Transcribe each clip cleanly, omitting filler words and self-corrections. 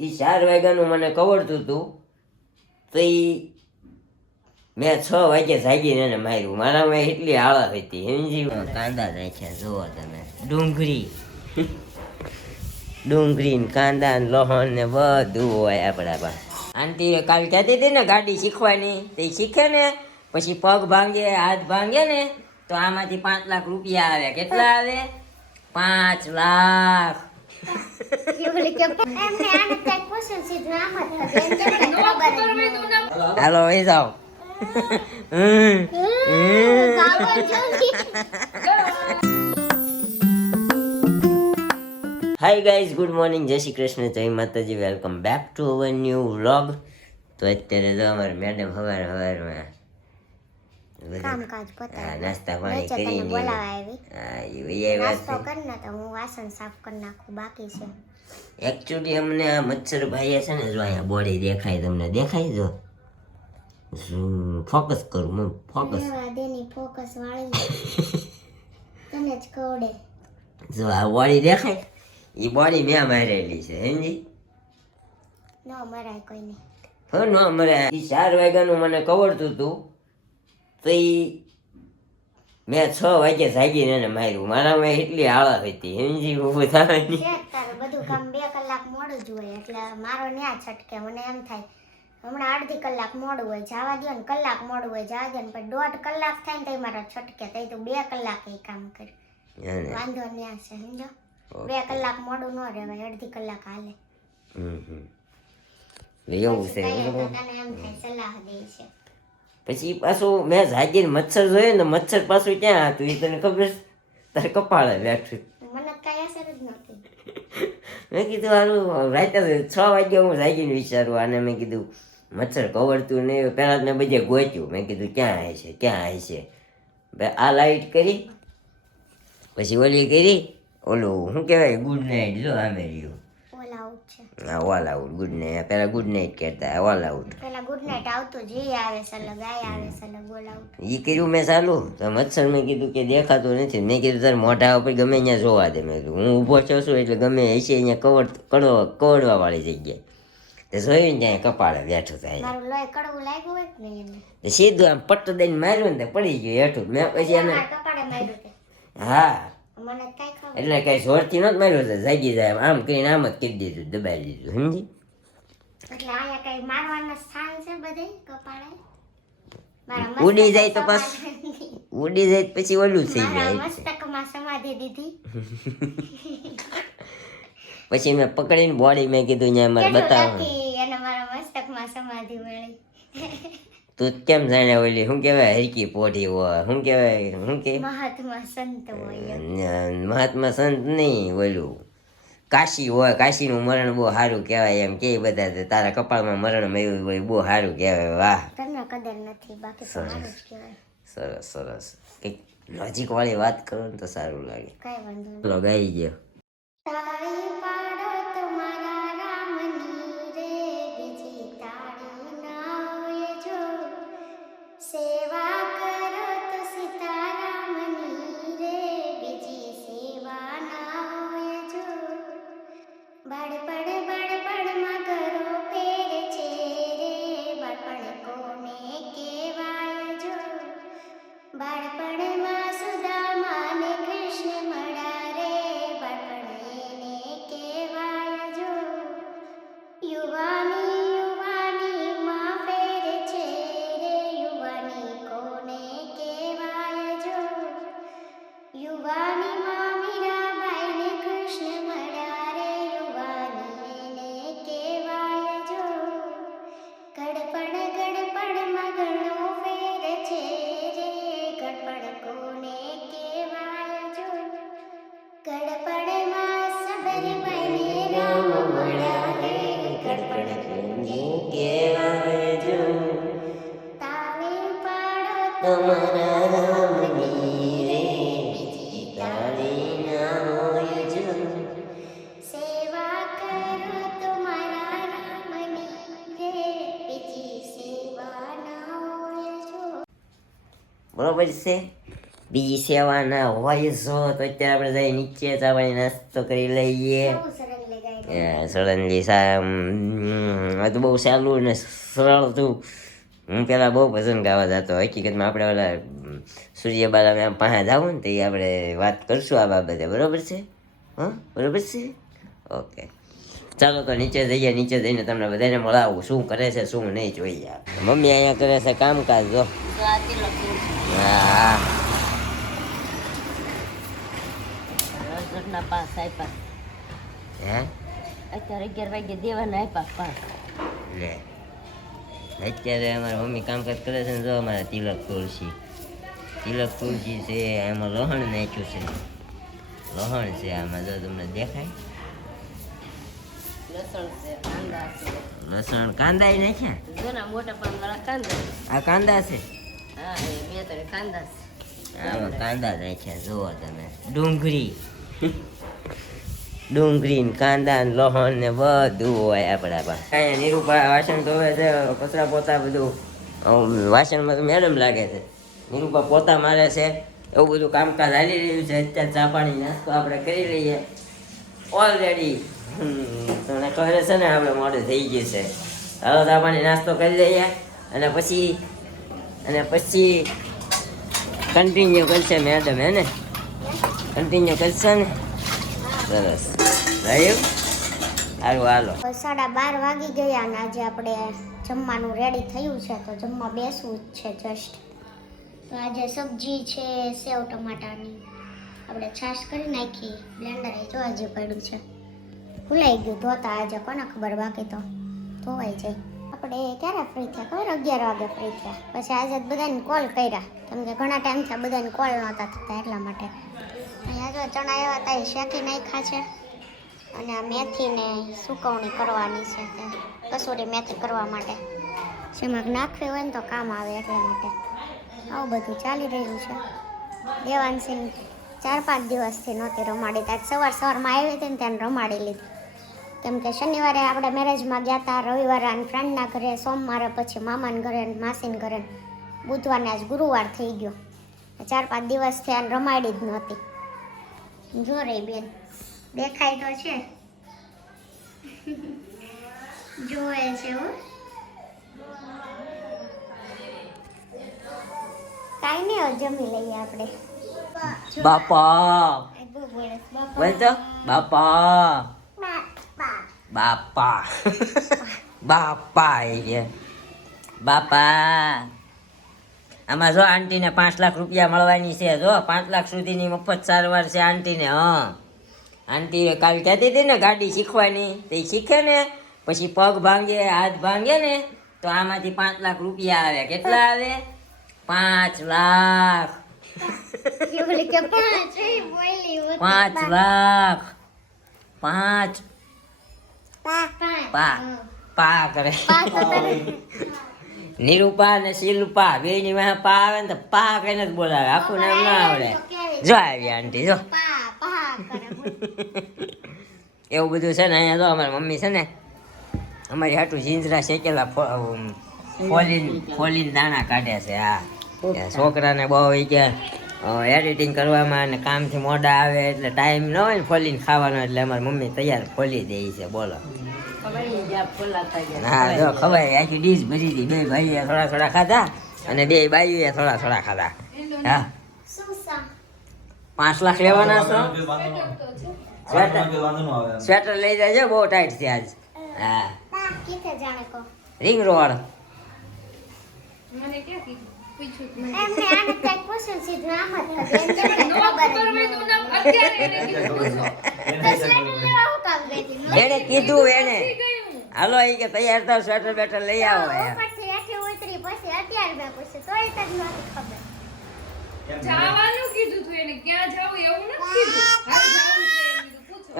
એ 4 વાગ્યાનું મને કવડતું હતું તો એ મેં 6 વાગે જાગીને એને માર્યું. મારામાં એટલી આળસ હતી સમજી. કાંદા નાખ્યા જુઓ તમે, ડુંગળી ને કાંદા ને લસણ ને બધું હોય આપણા પાસે. આંટી કાલ કહેતી હતી ને ગાડી શીખવાની, તો એ શીખે ને પછી પગ ભાંગે હાથ ભાંગે ને તો આમાંથી 5 લાખ રૂપિયા આવે. કેટલા આવે? 5 લાખ. હાલો એ જાઓ. હાય ગાઈઝ, ગુડ મોર્નિંગ, જય શ્રી કૃષ્ણ, જય માતાજી, welcome back to our new vlog. તો અત્યારે તો અમારે મેડમ સવારમાં કામકાજ પતાવી નાસ્તા પાણી કરીને હું વાસણ સાફ કરી નાખું બાકી છે. એકચ્યુઅલી અમને આ મચ્છર ભાઈ છે ને, જો અહીંયા બોડી દેખાય, તમને દેખાય? જો ફોકસ કરું, ફોકસ ફોકસ વાળી તને જ કવડે. જો આ બોડી દેખાય, એ બોડી મેં મારેલી છે સમજી. ન મરાય કોઈ નહીં. હા ન મરાય. એ 4 વાગ્યાનું મને કવડતું હતું તો એ મેં 6 વાગે જાગીને એને માર્યું. મારામાં એટલી આળસ હતી સમજી. ઊભું થવાની તારે બધું કામ 2 કલાક મોડું જ હોય એટલે મારો ન્યા છટકે. મને એમ થાય હમણાં અડધી કલાક મોડું હોય, જવા દો ને, કલાક મોડું હોય જવા દો ને, પછી 1.5 કલાક થાય ને તો મારો છટકે. તો તું 2 કલાક એ કામ કર્યું, વાંધો ન્યા છે સમજો. 2 કલાક મોડું ન રહેવાય, અડધી કલાક હાલે. એવું છે. તને એમ થાય સલાહ દે છે. પછી પાછું મેં જાગીને મચ્છર જોયો ને, મચ્છર પાછું ક્યાં હતું એ તને ખબર છે? તારે કપાળે બેઠું. મને કઈ અસર જ નહોતી. મેં કીધું સારું, રાતે 6 વાગે હું જાગીને વિચારું આને. મેં કીધું મચ્છર કવડતું નહીં. પહેલાં મેં બધે ગોત્યું, મેં કીધું ક્યાં આવે છે, ક્યાં આવે છે. આ લાઈટ કરી, પછી ઓલી કરી, ઓલું શું કહેવાય, ગુડ નાઇટ. જો આમે રહ્યું ઓલ આઉટ છે. હા, ઓલ આઉટ. ગુડ નાઇટ પહેલાં ગુડ નાઇટ કહેતા, ઓલ આઉટ. પેલા ગુડ નાઇટ આવતું, જે આવે સલગ આય આવે સલગ ઓલ આઉટ. એ કર્યું મેં ચાલુ. તો મચ્છર મેં કીધું કે દેખાતું નથી. મેં કીધું તારે મોઢા ઉપર ગમે અહીંયા જોવા દે. મેં કીધું હું ઊભો છું એટલે ગમે હશે અહીંયા કવડવા વાળી જગ્યાએ. તો જોયું ને ત્યાં કપાળે બેઠું થાય. મારું લોહી કડવું લાગ્યું હોય કે નહીં એને. સીધું આમ પટ્ટ દઈને માર્યું ને પડી ગયું હેઠું. મેં પછી એને કપાળે માર્યું તે. હા, મને કઈ ખબર. એટલે કઈ જોરથી નહોતું માર્યું, તો જાગી જાય આમ કરીને આમ જ કરી દીધું, દબાવી દીધું સમજી. એટલે આયા કઈ મારવાના સ્થાન છે બધે કપાળે. ઉડી જાય તો બસ, ઉડી જાય પછી ઓલું થઈ જાય. મસ્તકમાં સમાધિ દીધી. પછી મેં પકડીને બોડી મેં કીધું અહીંયા મારે બતાવો. અને મારા મસ્તકમાં સમાધિ મળી. તું કેમ જાણે ઓલી શું કહેવાય, હરકી પોઢી હોય, શું કહેવાય, શું કે મહાત્મા સંત હોય. મહાત્મા સંત નહીં, ઓલું કાશી હોય. કાશીનું મરણ બહુ સારું કહેવાય એમ કે બધા. તારા કપાળમાં મરણ મળ્યું હોય બહુ સારું કહેવાય. વાહ, તને કદર નથી, બાકી તો સારું જ કહેવાય. સરસ સરસ. કંઈક લોજિક વાળી વાત કરો ને તો સારું લાગે. કઈ વાંધો નહીં. ચલો ગાઈ ગયો. તાળી પાડો તમારા રામની રે, બીજી તાળી ના હોય જો. સેવા કરો તો સીતારામની રે, બીજી સેવા ના હોય જો. બાળપણમાં ઘરો ફેર છે રે, બાળપણ કોને કહેવાય જો. બાળપણમાં સુદામા ને કૃષ્ણ મળ્યા રે, બાળપણ એને કહેવાય જો. યુવાનીમાં ફેર છે રે, યુવાની કોને કહેવાય જો. યુવાનીમાં મીરાબાઈ ને કૃષ્ણ મળ્યા રે, યુવાની એને કહેવાય જો. ગડપણમાં ઘણો ફેર છે રે, ગડપણ કોને કહેવાય જો. ગડપણમાં સબરીબાઈ ને રામ મળ્યા રે, ગડપણ કોને કહેવાય જો. તાળી પાડો તમારા રામની રે, બીજી તાળી ના હોય જો. સેવા કરો તમારા રામની રે, બીજી સેવા ના હોય જો. બરોબર છે. બીજી સેવા ના હોય જો. તો અત્યારે આપણે જઈ નીચે ચાવાની નાસ્તો કરી લઈએ. કેવું સરંગ લગાઈ સડનલી આ તો બહુ સહેલું ને સરળ હતું. હું પહેલાં બહુ ભજન ગાવા જતો. હકીકતમાં આપણે ઓલા સૂર્યબાલા મેમ પાસે જાવું ને તો એ આપણે વાત કરશું આ બાબતે. બરાબર છે? હા, બરાબર છે. ઓકે, ચાલો તો નીચે જઈએ. નીચે જઈને તમને બધાને મળાવું શું કરે છે શું નહીં જોઈએ. મમ્મી અહીંયા કરે છે કામકાજ. જો હા, પાસ આપ્યા હે અત્યારે 11 વાગે દેવાના આપ્યા પાસ. લે, અત્યારે અમારા મમ્મી કામકાજ કરે છે ને. જો અમારા તિલક તુલસી છે. એમાં લહણ નાખ્યું છે. લહણ છે આમાં, જો તમને દેખાય. લસણ છે, કાંદા છે. લસણ કાંદા નાખ્યા. ઘણા મોટા પણ વાળા કાંદા. આ કાંદા છે. હા, એ બે ત્રણ કાંદા છે. આમાં કાંદા નાખ્યા. જુઓ તમે, ડુંગળી ને કાંદા ને લહણ ને બધું હોય આપણા પાસે. અહીંયા નિરૂપા વાસણ ધોવે છે, કચરા પોતા બધું. વાસણમાં તો મેડમ લાગે છે. નિરૂપા પોતા મારે છે. એવું બધું કામકાજ હાલી રહ્યું છે. અત્યારે ચા પાણી નાસ્તો આપણે કરી લઈએ ઓલરેડી. તને ખબર છે ને આપણે મોડું થઈ ગયું છે. હાલો ચા પાણી નાસ્તો કરી લઈએ અને પછી કન્ટિન્યુ કરશે મેડમ. હે ને કન્ટિન્યુ કરશે ને? સરસ રહ્યું. સારું, હાલો. 12:30 વાગી ગયા અને આજે આપણે જમવાનું રેડી થયું છે તો જમવા બેસવું જ છે જસ્ટ. તો આજે સબ્જી છે સેવ ટમાટાની. આપણે છાશ કરી નાખી. બ્લેન્ડર એ જો આજે પડ્યું છે, ભૂલાઈ ગયું ધોતા. આજે કોને ખબર, બાકી તો ધોવાઈ જાય. આપણે ક્યારે ફ્રી થયા ખબર? 11 વાગે ફ્રી થયા. પછી આજે બધાને કોલ કર્યા કેમ કે ઘણા ટાઈમથી બધાને કોલ નહોતા થતા એટલા માટે. અહીંયા જો ચણા એવા હતા એ શેકી નાખ્યા છે અને આ મેથીને સુકવણી કરવાની છે તે કસૂરી મેથી કરવા માટે. જેમાં નાખવી હોય ને તો કામ આવે એટલા માટે આવું બધું ચાલી રહ્યું છે. દેવાંશીને 4-5 દિવસથી નહોતી રમાડી. આજ સવારમાં આવી હતી ને ત્યાં રમાડી લીધી કેમ કે શનિવારે આપણે મેરેજમાં ગયા હતા, રવિવારે આને ફ્રેન્ડના ઘરે, સોમવારે પછી મામાના ઘરે, માસીના ઘરે, બુધવારને આજ ગુરુવાર થઈ ગયો. 4-5 દિવસથી આને રમાડી જ નહોતી. જો રે બેન દેખાય તો છે, જોવે છે હો. કાંઈ નહીં, હવે જમી લઈએ આપણે. બાપા બહુ બોલે છે, બાપા. બોલ તો બાપા. બાપા બાપા એ કે બાપા. આમાં જો આંટીને 5 લાખ રૂપિયા મળવાની છે. જો 5 લાખ સુધીની મફત સારવાર છે આંટીને. હા, આંટી કાલ કહેતી હતી ને ગાડી શીખવાની, તો એ શીખે ને પછી પગ ભાંગે, હાથ ભાંગે ને તો આમાંથી 5 લાખ રૂપિયા આવે. કેટલા આવે? 5 લાખ. 5 લાખ. 5 પા કરે. નિરૂપા ને શિલ્પા બે ની વાહ પા આવે ને તો પા કઈને જ બોલાવે. આખું નામ ના આવડે. જો આવી આંટી જો. એવું બધું છે ને અહીંયા. જો અમારી મમ્મી છે ને અમારી હાટું જીંજરા શેકેલા ફોલીને દાણા કાઢે છે. હા, છોકરાને બહુ એ કે એડિટિંગ કરવામાં અને કામથી મોડા આવે એટલે ટાઈમ ન હોય ને ફોલીને ખાવાનો, એટલે અમારી મમ્મી તૈયાર ફોલી દે છે. બોલો. હા, જો ખવાય. આખી ડીશ ભરી હતી. 2 ભાઈએ થોડા ખાધા અને 2 બાઈઓએ થોડા ખાધા. હા, 5 લાખ લેવાના છો. સ્વેટર લઈ જાય બહુ ટાઈટ છે આજ. હા, રિંગ રોડ. એને કીધું એને હાલો એ કે તૈયાર થાવ, સ્વેટર બેટર લઈ આવો.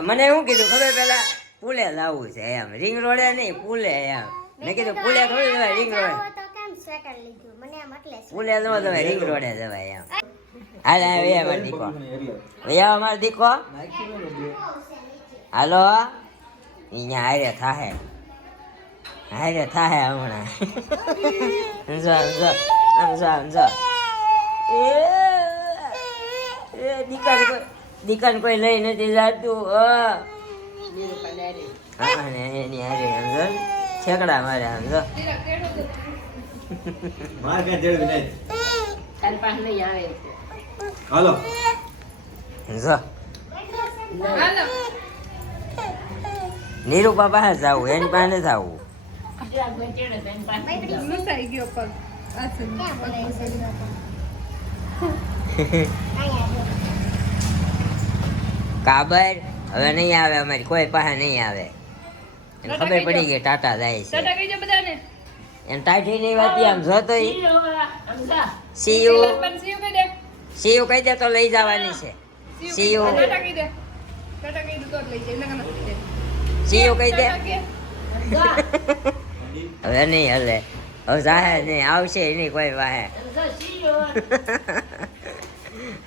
મને શું કીધું ખબર? પેલા પુલે લાવવું છે એમ, રિંગ રોડે નહીં, પુલે એમ. મેં કીધું પુલે થોડી જવાય, રિંગ રોડે. પુલે ન જવાય, રિંગ રોડે જવાય એમ. હાલ આવે અમારો દીકો. ભૈયા અમારો દીકો હાલો. અહીંયા હારે થાહે હમણાં. દીકન કોઈ લઈ નથી જાતું. હા ને એની હારે આમ જો છેકડા મારે આમ જો માર કાંઈ જડવી નહીં. તારી પાસે નહીં આવે હાલો જો નીરુપા પાસે જવું એની પાસે નથી આવવું મસાઈ ગયો પગ આસન ક્યાં બોલાય છે અહીંયા જો. કાબર હવે નહીં આવે અમારી કોઈ પાસે નહીં આવે એને ખબર પડી ગઈ ટાટા જાય છે ટાટા કહીજો બધાને એને ટાટી નહીં વાતી આમ જોતો સમજા સીયુ પણ સીયુ કહી દે સીયુ કહી દે તો લઈ જવાની છે સીયુ ટાટા કહી દે ટાટા કહી દે તો જ લઈ જાય નકર નથી દે સીયુ કહી દે ટાટા કે હવે નહીં હલે હવે જાહે નહીં આવશે નહીં કોઈ વાહે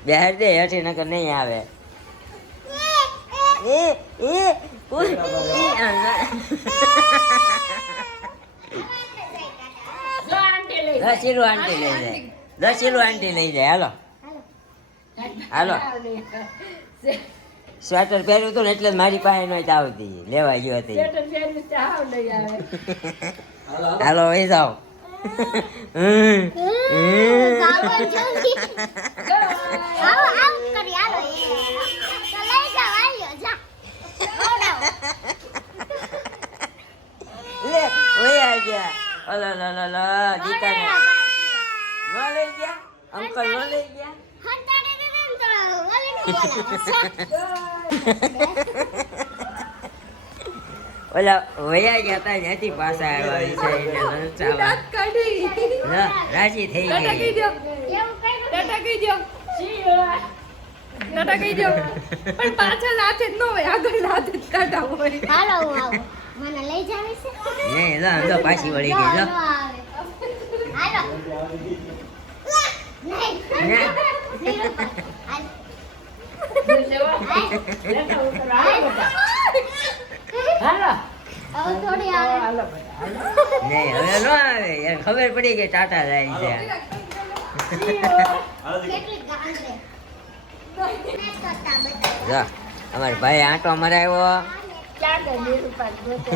બેહાર દે હેઠી નકર નહીં આવે કોઈ દસીલું આંટી લઈ જાય દસીલું આંટી લઈ જાય હાલો હાલો સ્વેટર પહેર્યું હતું ને એટલે જ મારી પાસે નહોતી આવતી લેવા ગયો હતી હાલો વહી જાઓ કાબર જલ્દી. આવો, આવો કરી, હાલો, એ. તો લઈ જાઓ, હાલ્યો, જા. ઓડાવો. લે વહી ગયા ઓલો લો લો લો દીકાને ન લઈ ગયા અંકલ ન લઈ ગયા હંતાડે ને એમ તો ઓલીને બોલાવો. ઓલા વયા ગયા તા ત્યાંથી પાછા આવ્યા છે એને લંચાવા દાંત કાઢી ના, રાજી થઈ ટાટા કહી ગઈ દો એવું કર્યું? ટાટા કહી દો ટાટા કહી દો પણ પાછળ હાથે જ ન હોય આગળ હાથે જ ટાટા હોય હાલો, હું આવું. મને લઈ જાવી છે? નહીં લો આમ તો પાછી વળી ગઈ ન લો આવે. હાલો. નહીં. ના. નીરુપા, હાલ. હાલો હવે થોડી આવે. નહીં હવે ન આવે યાર ખબર પડી ગઈ ટાટા જાય છે કેટલી ગાંઠ છે. મેં કરતા બધા. જો અમાર ભાઈ આંટો મરાવ્યો ક્યાં ગઈ નિરૂપા ગોતે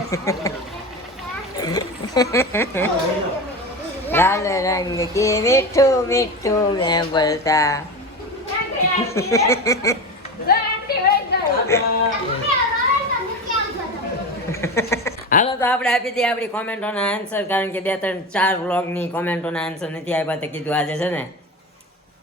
લાલ રંગ કે મીઠું મીઠું મેં બોલતા હાલો તો આપણે આપી દઈએ આપણી કોમેન્ટોના આન્સર કારણ કે 2-3-4 વ્લોગની કોમેન્ટોના આન્સર નથી આપ્યા તો કીધું આજે છે ને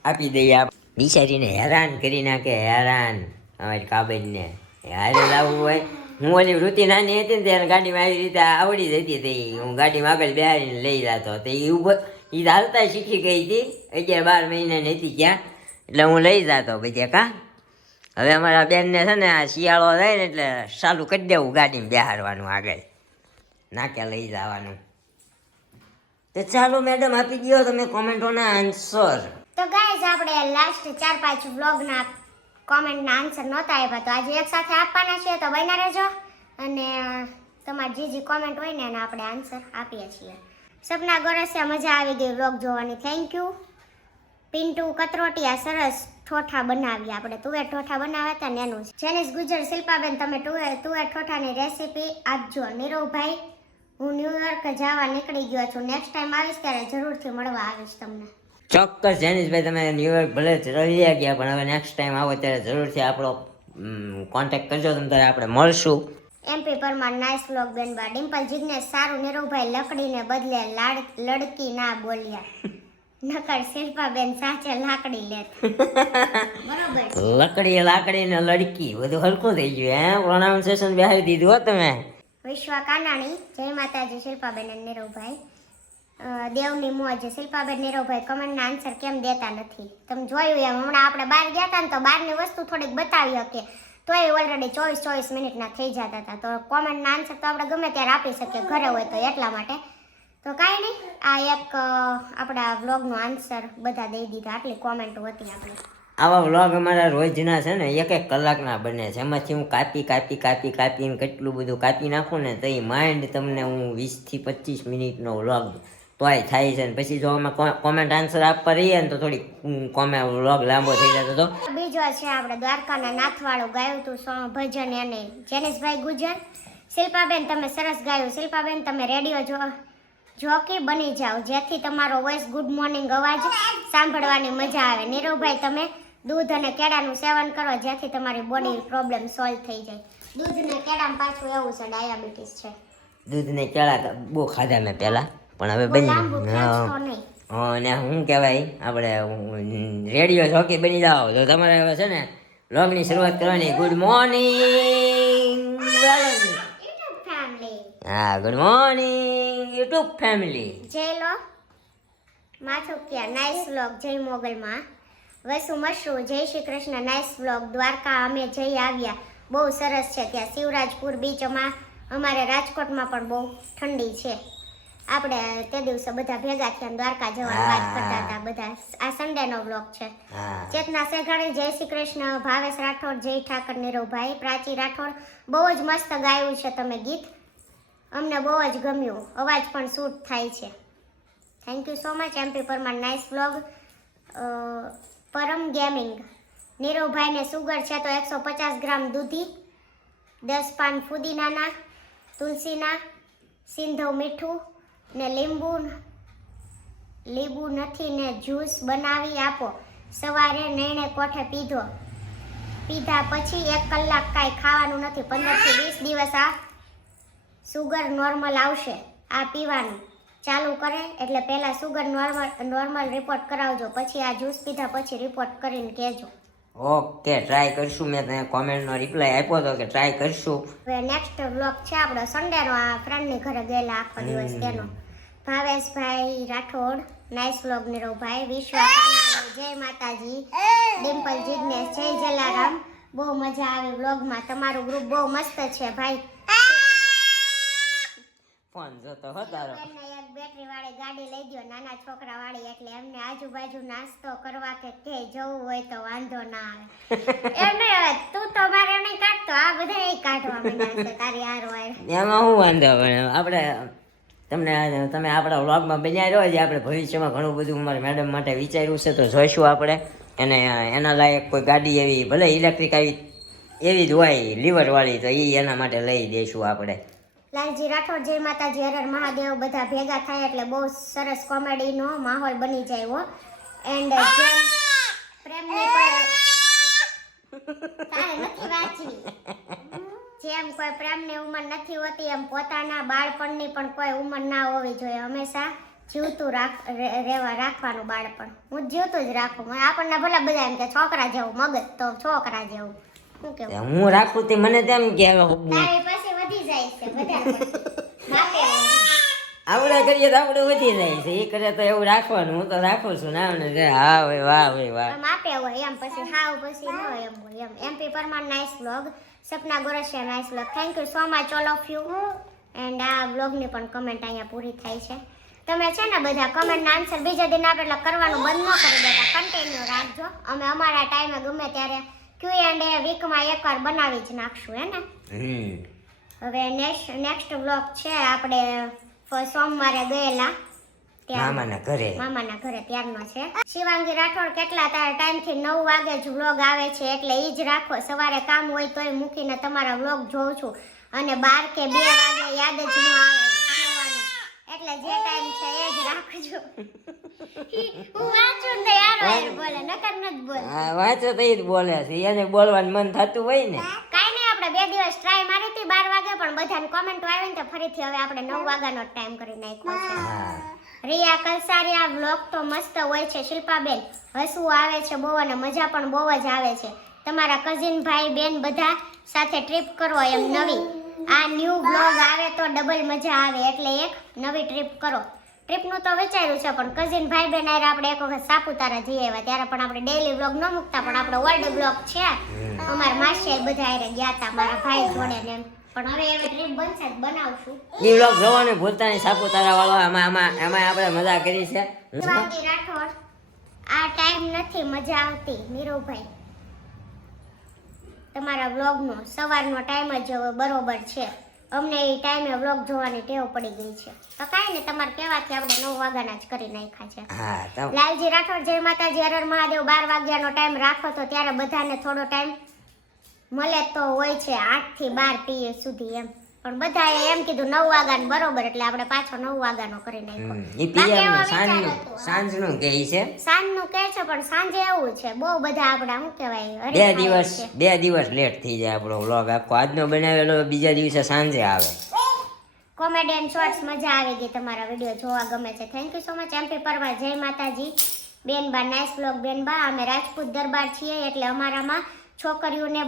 આપી દઈએ આપ બિચારીને હેરાન કરી નાખે હેરાન અમારી કાબેલને હારે લાવવું હોય હું ઓલી વૃત્તિ નાની હતી ને ત્યારે ગાડીમાં આવી રીતે આવડી જતી હતી હું ગાડીમાં આગળ બેહારીને લઈ જતો તો એ ઉભો એ હાલતા શીખી ગઈ હતી 11-12 મહિનાની હતી ક્યાં એટલે હું લઈ જતો બધે કા હવે અમારા બેનને છે ને આ શિયાળો થાય ને એટલે ચાલુ કરી દેવું ગાડીમાં બેહારવાનું આગળ નાકે લઈ જવાનું તો ચાલો મેડમ આપી દો તમે કોમેન્ટોના આન્સર તો ગાઈઝ આપણે લાસ્ટ 4-5 વ્લોગના કોમેન્ટના આન્સર નહોતા આપ્યા તો આજે એક સાથે આપવાના છીએ તો બન્યા રહેજો અને તમારી જે કોમેન્ટ હોય ને એના આપણે આન્સર આપીએ છીએ. સપના ગોરસિયા મજા આવી ગઈ વ્લોગ જોવાની થેન્ક યુ. પિન્ટુ કતરોટિયા સરસ ઠોઠા બનાવી આપણે તુવેર ઠોઠા બનાવ્યા હતા ને એનું જેનિસ ગુજર શિલ્પાબેન તમે તુવેર ઠોઠાની રેસીપી આપજો. નીરવભાઈ હું ન્યુયોર્ક જવા નીકળી ગયો છું નેક્સ્ટ ટાઈમ આવીશ ત્યારે જરૂરથી મળવા આવીશ તમને. ચોક્કસ જેનિશભાઈ તમે ન્યુયોર્ક ભલે જ રહી ગયા પણ હવે નેક્સ્ટ ટાઈમ આવો ત્યારે જરૂરથી આપણો કોન્ટેક્ટ કરજો તમે ત્યારે આપણે મળશું. એમપી પરમાર નાઇસ વ્લોગ બેનબા. ડિમ્પલ જિગ્નેશ સારું. નીરવભાઈ લકડીને બદલે લડકી ના બોલ્યા નકર શિલ્પાબેન સાચે લાકડી લેત. બરોબર. લાકડી ને લડકી બધું હલકું થઈ ગયું હે પ્રોનાઉન્સિએશન બેહારી દીધું હો તમે. વિશ્વા કાનાણી જય માતાજી. શિલ્પાબેન અને નીરવભાઈ દેવની મોજ. શિલ્પાબેન નીરવભાઈ કમેન્ટના આન્સર કેમ દેતા નથી તમે જોયું એમ હમણાં આપણે બહાર ગયા હતા ને તો બહારની વસ્તુ થોડીક બતાવી શકીએ તોય ઓલરેડી 24 મિનિટના થઈ જતા હતા તો કોમેન્ટના આન્સર તો આપણે ગમે ત્યારે આપી શકીએ ઘરે હોય તો એટલા માટે તો કાંઈ નહીં આ એક આપણા વ્લોગનો આન્સર બધા દઈ દીધા આટલી કોમેન્ટો હતી આપણી. આવા વ્લોગ અમારા રોજના છે ને 1-1 કલાકના બને છે એમાંથી હું કાપીને કેટલું બધું કાપી નાખું ને તો એ માઇન્ડ તમને હું 20-25 મિનિટનો વ્લોગ તોય થાય છે ને પછી જો અમે કોમેન્ટ આન્સર આપવા રહીએ ને તો થોડી વ્લોગ લાંબો થઈ જતો હતો. બીજો છે આપણે દ્વારકાના નાથવાળું ગાયું હતું ભજન એને જેનિસભાઈ ગુજર શિલ્પાબેન તમે સરસ ગાયું. શિલ્પાબેન તમે રેડિયો જોકી બની જાઓ જેથી તમારો વોઇસ ગુડ મોર્નિંગ અવાજ સાંભળવાની મજા આવે. નીરવભાઈ તમે દૂધ અને કેળાનું સેવન કરો જેથી તમારી બોડી પ્રોબ્લેમ સોલ્વ થઈ જાય. દૂધ ને કેળામાં પાછું એવું છે ડાયાબિટીસ છે. દૂધ ને કેળા બહુ ખાધા મેં પહેલા, પણ હવે બહુ લાંબુ ખેંચતો બની નહીં. અને શું કહેવાય આપણે રેડિયો જોકી બની જાઓ તો તમારે હવે છે ને વ્લોગની શરૂઆત કરવાની. Good morning YouTube family. હા, ગુડ મોર્નિંગ યુટ્યુબ ફેમિલી. જય લો માથુકિયા નાઇસ વ્લોગ. જય મોગલમાં વસુ મશરૂ. જય શ્રી કૃષ્ણ નાઇસ વ્લોગ. દ્વારકા અમે જઈ આવ્યા, બહુ સરસ છે ત્યાં. શિવરાજપુર બીચમાં અમારે રાજકોટમાં પણ બહુ ઠંડી છે. આપણે તે દિવસે બધા ભેગા થયા દ્વારકા જવાની વાત કરતા હતા બધા. આ સન્ડેનો વ્લોગ છે. ચેતના સેઘાણી જય શ્રી કૃષ્ણ. ભાવેશ રાઠોડ જય ઠાકર. નીરવભાઈ પ્રાચી રાઠોડ બહુ જ મસ્ત ગાયું છે તમે ગીત, અમને બહુ જ ગમ્યું, અવાજ પણ શૂટ થાય છે. Thank you so much. MP Parmar nice vlog. Param gaming. નીરવભાઈને સુગર છે તો 150 ગ્રામ દૂધી, 10 પાન ફુદીનાના, તુલસીના, સિંધવ મીઠું ને લીંબુ નથી ને જ્યુસ બનાવી આપો. સવારે નૈણે કોઠે પીધા પછી 1 કલાક કાંઈ ખાવાનું નથી. 15 થી 20 દિવસ આ સુગર નોર્મલ આવશે. આ પીવાનું ચાલુ કરે એટલે પહેલાં સુગર નોર્મલ રિપોર્ટ કરાવજો, પછી આ જ્યુસ પીધા પછી રિપોર્ટ કરીને કહેજો. ઓકે, ટ્રાય કરશું. મેં તને કોમેન્ટનો રિપ્લાય આપ્યો હતો કે ટ્રાય કરશું. હવે નેક્સ્ટ વ્લોગ છે આપણો સન્ડેનો. આ ફ્રેન્ડની ઘરે ગયેલા આખો દિવસ તેનો. ભાવેશભાઈ રાઠોડ નાઇસ વ્લોગ. નીરવભાઈ વિશ્વા કાનાણી જય માતાજી. ડિમ્પલ જિગ્નેશ જય જલારામ. બહુ મજા આવી વ્લોગમાં. તમારું ગ્રુપ બહુ મસ્ત છે ભાઈ. ફોન જોતો હો તારો. એમને એક બેટરી વાળી ગાડી લઈ દો, નાના છોકરા વાળી, એટલે એમને આજુબાજુ નાસ્તો કરવા કે જવું હોય તો વાંધો ના આવે. એમને તું તો મારે નહીં કાઢતો, આ બધા એ કાઢવા માંડ્યા છે તારી હારો હારે. એમાં શું વાંધો પણ આપણે તમે આપણા વ્લોગમાં બન્યા રહ્યો છે. આપણે ભવિષ્યમાં ઘણું બધું અમારે મેડમ માટે વિચાર્યું છે તો જોઈશું આપણે. અને એના લાયક કોઈ ગાડી એવી ભલે ઇલેક્ટ્રિક આવી એવી જ હોય લીવરવાળી તો એ એના માટે લઈ દઈશું આપણે. લાલજી રાઠોડ જય માતાજી. હર હર મહાદેવ. બધા ભેગા થાય એટલે બહુ સરસ કોમેડીનો માહોલ બની જાય હો. એન્ડ જેમ પ્રેમની તારે નથી વાંચવી, જેમ કોઈ પ્રેમની ઉંમર નથી હોતી એમ પોતાના બાળપણની પણ કોઈ ઉંમર ના હોવી જોઈએ. હંમેશા જીવતું રાખવાનું બાળપણ. હું જીવતું જ રાખું. આપણને ભલે બધા એમ કે છોકરા જેવું મગજ તો છોકરા જેવું. શું કેવું હું રાખું તે મને તેમ કે તારી પાસે વધી જાય છે બધા. આપણે કરીએ તો આપણે વધી જાય છે. એ કરે તો એવું રાખવાનું. હું તો રાખું છું. ના ને હા ભાઈ વાહ ભાઈ વાહ. માપે હોય એમ પછી હાવ પછી ન એમ હોય એમ. MP Parmar nice vlog. Sapna Gorasiya nice vlog. Thank you so much all of you. And આ વ્લોગની પણ કમેન્ટ અહીંયા પૂરી થાય છે. તમે છે ને બધા કમેન્ટના આન્સર બીજા દિન આપણે એટલે કરવાનું બંધ ન કરી દેતા, કન્ટિન્યુ રાખજો. અમે અમારા ટાઈમે ગમે ત્યારે Q&A વીકમાં એકવાર બનાવી જ નાખશું હે ને. હવે નેક્સ્ટ વ્લોગ છે આપણે સોમવારે ગયેલા મામાના ઘરે ત્યારનો છે. શિવાંગી રાઠોડ કેટલા ટાઈમથી 9 વાગે જ વ્લોગ આવે છે એટલે ઈ જ રાખો. સવારે કામ હોય તોય મૂકીને તમારા વ્લોગ જોઉં છું અને 12 કે 2 વાગે યાદ જ ન આવે જોવાનું, એટલે જે ટાઈમ છે એ જ રાખજો. હું વાંચું ને યાર બોલે નકર નત બોલે. વાંચો તો ઈ જ બોલે છે. એને બોલવાનું મન થતું હોય ને. કાઈ નહીં, આપણે 2 દિવસ ટ્રાય મારી હતી 12 વાગે, પણ બધાને કોમેન્ટ આવી ને તો ફરીથી હવે આપણે 9 વાગ્યાનો ટાઈમ કરી નાખ્યો છે. રિયા કલસારિયા વ્લોગ તો મસ્ત હોય છે. શિલ્પાબેન હસવું આવે છે બહુ અને મજા પણ બહુ જ આવે છે. તમારા કઝિન ભાઈ બેન બધા સાથે ટ્રીપ કરો એમ નવી. આ ન્યૂ વ્લોગ આવે તો ડબલ મજા આવે એટલે એક નવી ટ્રીપ કરો. ટ્રીપનું તો વિચાર્યું છે પણ કઝિન ભાઈ બેન આરે આપણે એક વખત સાપુતારા જઈ આવ્યા ત્યારે પણ આપણે ડેઈલી વ્લોગ ન મૂકતા, પણ આપણો વર્લ્ડ વ્લોગ છે. અમારા માસી બધા આરે ગયા હતા મારા ભાઈ જોડે ને એમ. પણ હવે એવી ટ્રીપ બનશે જ બનાવશું. ઈ વ્લોગ જોવાનું ભૂલતા નહીં. સાપુતારા વાળો એમાં આપણે મજા કરી છે. શિવાંગી રાઠોડ આ ટાઈમ નથી મજા આવતી. નીરવભાઈ તમારા વ્લોગનો સવારનો ટાઈમ જ બરોબર છે. અમને એ ટાઈમે વ્લોગ જોવાની ટેવ પડી ગઈ છે તો કાંઈ નહીં, તમારે કહેવાથી આપણે 9 વાગ્યાના જ કરી નાખ્યા છે. લાલજી રાઠોડ જય માતાજી. હર હર મહાદેવ. 12 વાગ્યાનો ટાઈમ રાખો તો ત્યારે બધાને થોડો ટાઈમ મળે તો હોય છે 8 થી 12 PM સુધી એમ. પણ બધાએ એમ કીધું 9 વાગ્યાનો બરોબર, એટલે આપણે પાછો 9 વાગ્યાનો કરી નાખ્યો. ઈ બાકી એવો પીએમ વિચાર હતો. સાંજનું કહે છે. સાંજનું કહે છે પણ સાંજે એવું છે બહુ બધા આપણા શું કહેવાય બે હરીફાઈ દિવસ છે. લેટ થઈ જાય આપણો વ્લોગ આખો. આજનો બનાવેલો બીજા દિવસે સાંજે આવે. કોમેડી શોર્ટ્સ મજા આવી ગઈ, તમારા વિડીયો જોવા ગમે છે. Thank you so much MP Parmar. જય માતાજી બેનબા, નાઇસ બ્લોગ બેનબા. અમે રાજપૂત દરબાર છીએ એટલે અમારામાં છોકરીઓને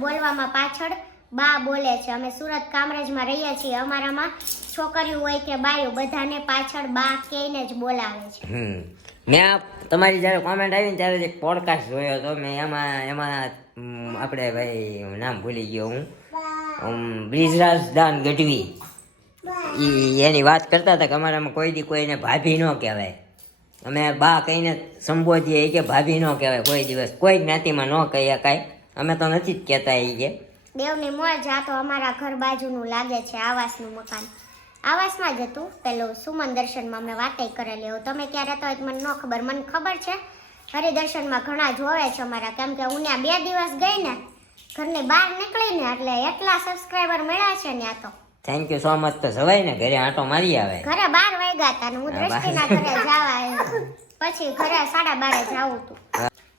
બોલવામાં પાછળ બા બોલે છે. અમે સુરત કામરેજમાં રહીએ છીએ, અમારામાં છોકરીઓ હોય કે બાયું બધાને પાછળ બા કહીને જ બોલાવે છે. મેં તમારી જ્યારે કોમેન્ટ આવી ને ત્યારે એક પોડકાસ્ટ જોયો હતો મેં. એમાં આપણે ભાઈ નામ ભૂલી ગયો હું, બ્રિજરાજ દાન ગઢવી, એની વાત કરતા હતા કે અમારામાં કોઈ દી કોઈને ભાભી ન કહેવાય, અમે બા કહીને સંબોધીએ કે ભાભી ન કહેવાય કોઈ દિવસ, કોઈ જ્ઞાતિમાં ન કહીએ કાંઈ, અમે તો નથી જ કહેતા એ કે. દેવની મોજ. આ તો અમારા ઘર બાજુનું લાગે છે, આવાસનું મકાન. આવાસમાં જ હતું પેલું સુમન દર્શનમાં અમે વાતે કરેલી. એવું તમે ક્યારે તો મને ન ખબર, મને ખબર છે હરિદર્શનમાં ઘણા જોવે છે અમારા, કેમ કે હું ત્યાં 2 દિવસ ગઈ ને ઘરની બહાર નીકળીને એટલે એટલા સબસ્ક્રાઈબર મળ્યા છે ત્યાં તો. Thank you so much. તો જવાય ને ઘરે આંટો મારી આવે. ઘરે 12 વાગ્યા હતા ને હું દ્રષ્ટિના ઘરે જવા પછી ઘરે 12:30 જાવું હતું.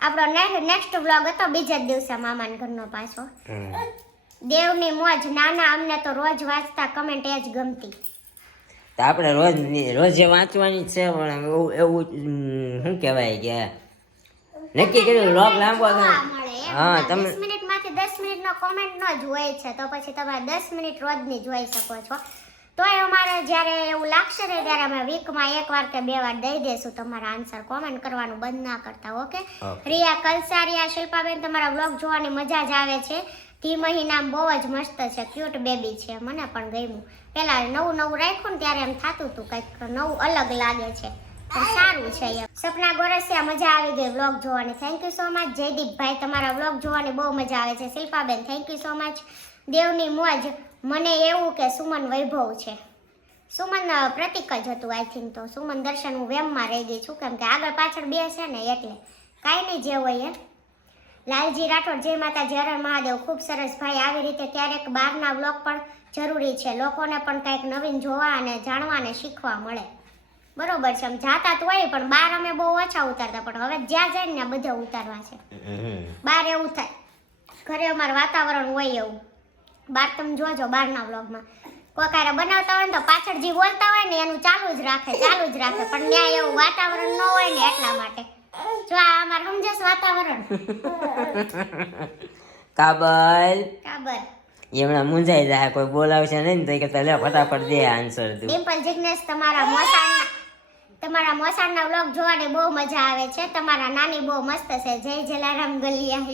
આપણો નેક્સ્ટ વ્લોગ હતો બીજા જ દિવસે મામાના ઘરનો પાછો. દેવની મોજ. નાના અમને તો રોજ વાંચતા કમેન્ટ એ જ ગમતી. તો આપણે રોજ વાંચવાની જ છે, પણ એવું શું કહેવાય કે નક્કી કર્યું વ્લોગ લાંબો. હા, તમે 20 મિનિટમાંથી 10 મિનિટનો કોમેન્ટ નો જ હોય છે, તો પછી તમે 10 મિનિટ રોજની જોઈ શકો છો. તોય અમારે જ્યારે એવું લાગશે ને ત્યારે અમે વીકમાં 1 વાર કે 2 વાર દઈ દઈશું તમારા આન્સર. કોમેન્ટ કરવાનું બંધ ના કરતા. ઓકે. રિયા કલસારિયા, શિલ્પાબેન, તમારા વ્લોગ જોવાની મજા જ આવે છે. ધીમહી નામ બહુ જ મસ્ત છે, ક્યુટ બેબી છે, મને પણ ગમ્યું. પેલા નવું રાખ્યું ને ત્યારે એમ થતું હતું કંઈક નવું અલગ લાગે છે, પણ સારું છે એમ. સપના ગોરસિયા, મજા આવી ગઈ વ્લોગ જોવાની. Thank you so much. જયદીપભાઈ, તમારા વ્લોગ જોવાની બહુ મજા આવે છે. શિલ્પાબેન, થેન્ક યુ સો મચ. દેવની મોજ. મને એવું કે સુમન વૈભવ છે. સુમન પ્રતિક જ હતું આઈ થિંક. તો સુમન દર્શન હું વેમમાં રહી ગઈ છું, કેમ કે આગળ પાછળ 2 છે ને એટલે કાંઈ નહીં જે હોય એ. લાલજી રાઠોડ, જય માતાજી, હર હર મહાદેવ. ખૂબ સરસ ભાઈ. આવી રીતે ક્યારેક બહારના વ્લોગ પણ જરૂરી છે, લોકોને પણ કંઈક નવીન જોવા અને જાણવા અને શીખવા મળે. બરોબર છે, આમ જાતા તો હોય પણ બહાર અમે બહુ ઓછા ઉતારતા, પણ હવે જ્યાં જાય ને બધે ઉતારવા છે. બહાર એવું થાય, ઘરે અમારું વાતાવરણ હોય એવું. બહાર તમે જોજો બહારના વ્લોગમાં કોઈ કારે બનાવતા હોય ને તો પાછળ જે બોલતા હોય ને એનું ચાલુ જ રાખે, પણ ત્યાં એવું વાતાવરણ ન હોય ને એટલા માટે. જો આ અમાર સમજસ વાતાવરણ. કાબર કાબર મુંજાઈ જાય કોઈ બોલાવશે નહીં તો કે લે ફટાફટ દે આન્સર તું. ડિમ્પલ જિગ્નેશ, તમારા મોસાણના વ્લોગ જોવાની બહુ મજા આવે છે. તમારા નાની બહુ મસ્ત છે. જય જલારામ ગલિયા.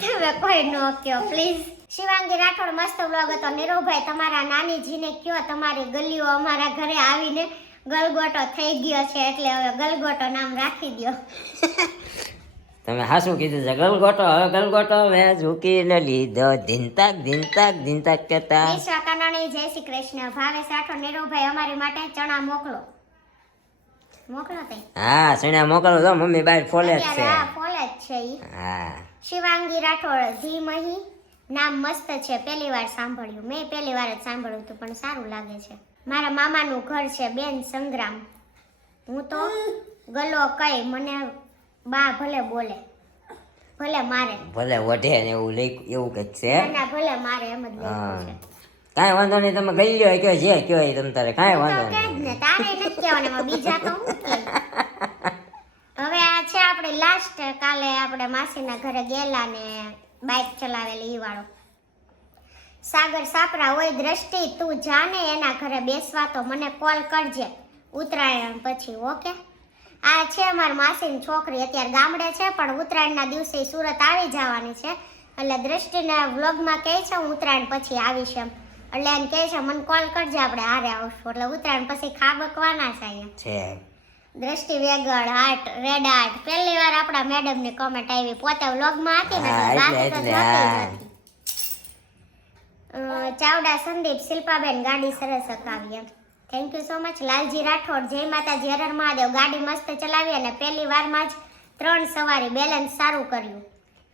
તમે કોઈ નો કયો પ્લીઝ. શિવાંગી રાઠોડ, મસ્ત વ્લોગ હતો. નીરુભાઈ, તમારા નાનીજીને કયો તમારી ગલીઓ અમારા ઘરે આવીને ગલગોટો થઈ ગયો છે, એટલે હવે ગલગોટો નામ રાખી દો. તમે હાસું કીધું છે, ગલગોટો હવે ઝૂકીને લીધો. ધીનતાક કહેતા. વિશ્વા કાનાણી, જય શ્રી કૃષ્ણ. ભાવેશ રાઠોડ, નીરુભાઈ અમારી માટે ચણા મોકલો તઈ. હા, ચણા મોકલો તો મમ્મી બહાર ફોલે જ છે. હા, ફોલે જ છે ઈ. હા. શિવાંગી રાઠોડ, ધીમહી નામ મસ્ત છે. પહેલી વાર સાંભળ્યું. મેં પહેલી વાર જ સાંભળ્યું હતું, પણ સારું લાગે છે. મારા મામાનું ઘર છે બેન સંગ્રામ. હું તો ગલો કઈ મને બા ભલે બોલે ભલે મારે ભલે વઢે ને એવું કંઈક છે. ના ભલે મારે એમ જ લખ્યું છે. કાંઈ વાંધો નહીં, તમે ગઈ લ્યો કે જે કયો એ તમ તારે કાંઈ વાંધો તો કે જ નહીં. ને તારે નથી કહેવાને એમાં બીજા તો હું કે. હવે આ છે આપણે લાસ્ટ. કાલે આપણે માસીના ઘરે ગયેલા ને બાઇક ચલાવેલી ઈ વાળો. સાગર સાપરા, હોય દ્રષ્ટિ તું જાને એના ઘરે બેસવા તો મને કોલ કરજે ઉત્તરાયણ પછી. ઓકે. આ છે અમારી માસીની છોકરી, અત્યારે ગામડે છે પણ ઉત્તરાયણના દિવસે સુરત આવી જવાની છે, એટલે દ્રષ્ટિના વ્લોગમાં કહે છે હું ઉત્તરાયણ પછી આવીશ એમ, એટલે એને કહે છે મને કોલ કરજે આપણે હારે આવશું, એટલે ઉત્તરાયણ પછી ખાબકવાના છે અહીંયા છે. દ્રષ્ટિ વેગળ હાર્ટ રેડ હાર્ટ. પહેલી વાર આપણા મેડમની કોમેન્ટ આવી, પોતે વ્લોગમાં હતી ને બાકી તો જોતી નથી. ચાવડા સંદીપ, શિલ્પાબેન ગાડી સરસ હકાવી એમ. Thank you so much. Lalji Rathod, જય માતાજી, હર હર મહાદેવ. ગાડી મસ્ત ચલાવી અને પહેલી વારમાં જ 3 સવારી બેલેન્સ સારું કર્યું.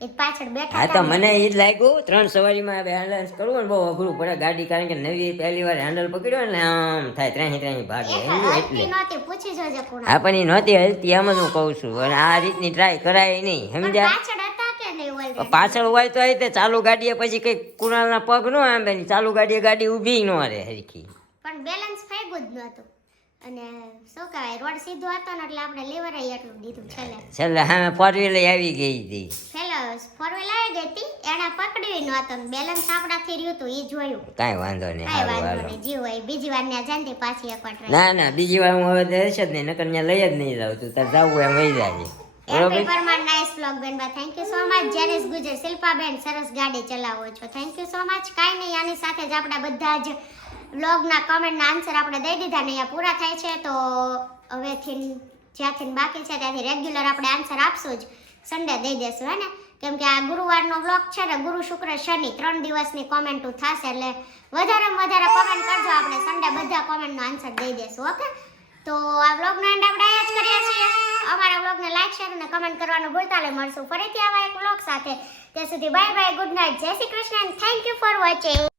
એ પાછળ બેઠા હા તો હતા ને. મને એ જ લાગ્યું 3 સવારીમાં બેલેન્સ કરવું ને બહુ અઘરું પડે ગાડી, કારણ કે નવી પહેલી વાર હેન્ડલ પકડ્યો ને આમ થાય ત્રાહી ભાગે એક સમજ્યો? હલતી એટલે નહોતી, પૂછી જોજે કુણાલ. હા પણ એ નહોતી હલતી, એમ જ હું કહું છું. અને આ રીતની ટ્રાય કરાય નહીં, પણ સમજ્યા? પાછળ હતા કે નહીં already? પાછળ હોય તો તે ચાલુ ગાડીએ પછી કઈ કુણાલના પગ નો આંબે ની, ચાલુ ગાડીએ ગાડી ઊભી ન રહે હરખી. પણ બેલેન્સ ફાગ્યું જ નહોતું. અને શું કહેવાય, રોડ સીધો હતો ને એટલે આપણે લીવર એટલું દીધું છેલ્લે હા 4 વ્હીલર આવી ગઈ હતી. પેલો ફોર વ્હીલ આવી ગઈ હતી, એને પકડ્યું નહોતું ને બેલેન્સ આપણાથી રહ્યું હતું, એ જોયું. કાંઈ વાંધો નહીં, કાંઈ હારું વાંધો હાલો. નહીં, જીવ હોય. બીજી વાર ત્યાં જાય ને તે પાછી એકવાર try. ના ના બીજી વાર હું હવે દેશ જ નહીં, નકર ત્યાં લઈ જ નહીં જાઉં. તું તાર જાવું એમ વહી જાય. એમપી પરમાર નાઇસ બ્લોગ બેનબા, thank you so much. Jenis Gujar, શિલ્પાબેન સરસ ગાડી ચલાવો છો, થેન્ક યુ સો મચ. કાંઈ નહીં, આની સાથે જ આપણા બધા જ બ્લોગના કમેન્ટના આન્સર આપણે દઈ દીધા ને અહીંયા પૂરા થાય છે. તો હવેથી જ્યાંથી બાકી છે ત્યાંથી રેગ્યુલર આપણે આન્સર આપશું જ, સન્ડે દઈ દેશું હે ને, કેમ કે આ ગુરુવારનો બ્લોગ છે ને, ગુરુ શુક્ર શનિ 3 દિવસની કોમેન્ટો થશે, એટલે વધારેમાં વધારે કોમેન્ટ કરજો, આપણે સન્ડે બધા કોમેન્ટનો આન્સર દઈ દેશું. ઓકે, તો આ બ્લોગનો એન્ડ આપણે અહીંયા જ કરીએ છીએ. અમારા બ્લોગને લાઈક શેર અને કમેન્ટ કરવાનું ભૂલતા નહીં. મળશું ફરીથી આવા એક બ્લોગ સાથે. ત્યાં સુધી બાય બાય, ગુડ નાઇટ, જય Shri Krishna, thank you for watching.